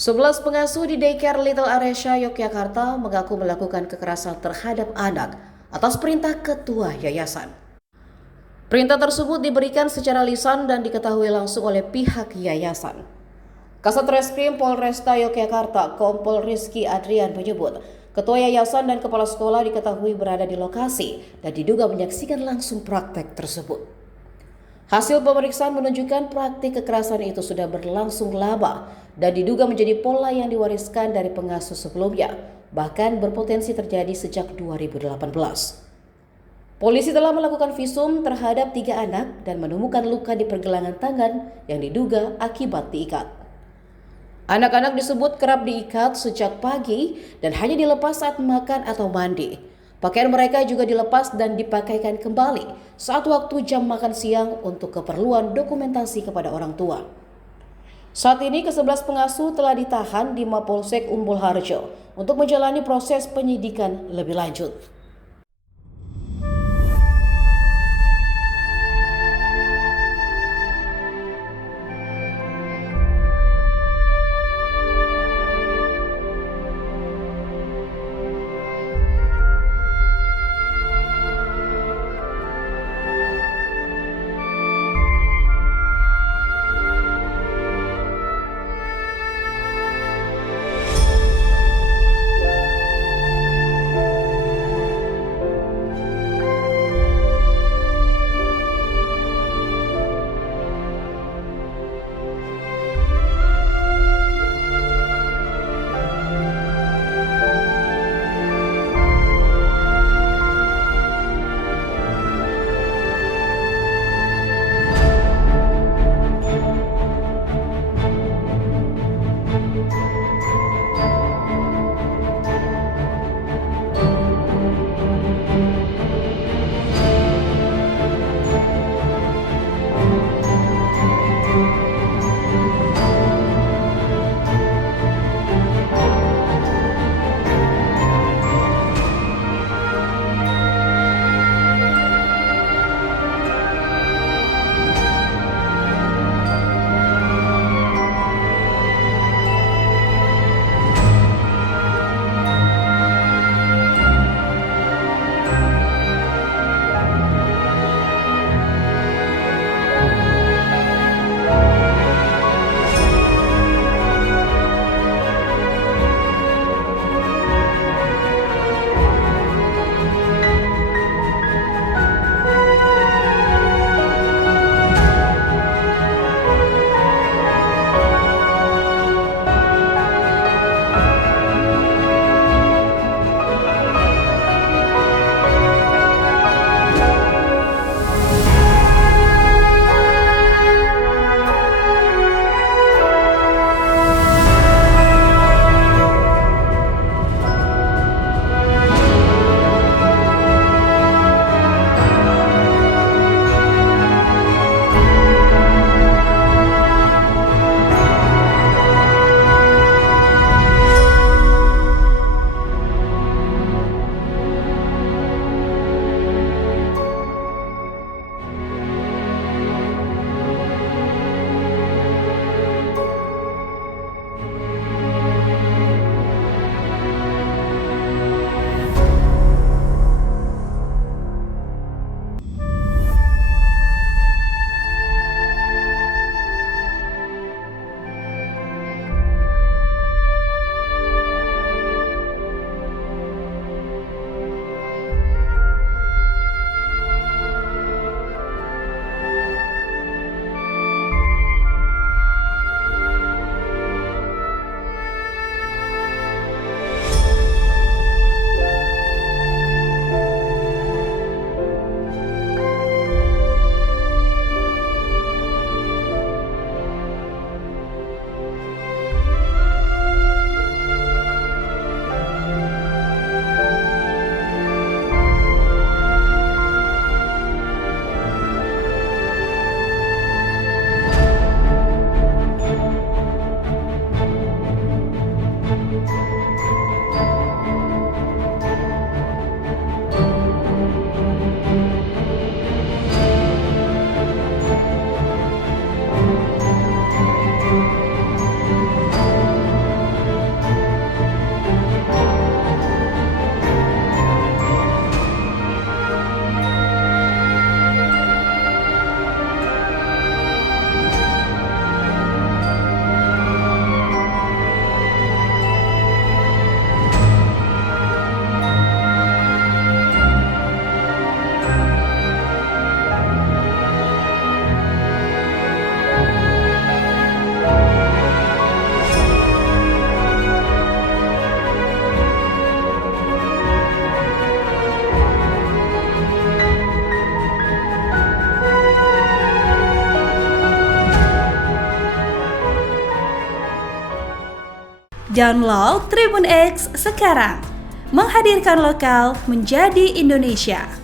11 pengasuh di daycare Little Aresya, Yogyakarta mengaku melakukan kekerasan terhadap anak atas perintah ketua yayasan. Perintah tersebut diberikan secara lisan dan diketahui langsung oleh pihak yayasan. Kasat Reskrim Polresta Yogyakarta, Kompol Rizky Adrian menyebut, ketua yayasan dan kepala sekolah diketahui berada di lokasi dan diduga menyaksikan langsung praktek tersebut. Hasil pemeriksaan menunjukkan praktik kekerasan itu sudah berlangsung lama dan diduga menjadi pola yang diwariskan dari pengasuh sebelumnya, bahkan berpotensi terjadi sejak 2018. Polisi telah melakukan visum terhadap 3 anak dan menemukan luka di pergelangan tangan yang diduga akibat diikat. Anak-anak disebut kerap diikat sejak pagi dan hanya dilepas saat makan atau mandi. Pakaian mereka juga dilepas dan dipakaikan kembali saat waktu jam makan siang untuk keperluan dokumentasi kepada orang tua. Saat ini ke-11 pengasuh telah ditahan di Mapolsek Umbul Harjo untuk menjalani proses penyidikan lebih lanjut. Download Tribun X sekarang. Menghadirkan lokal menjadi Indonesia.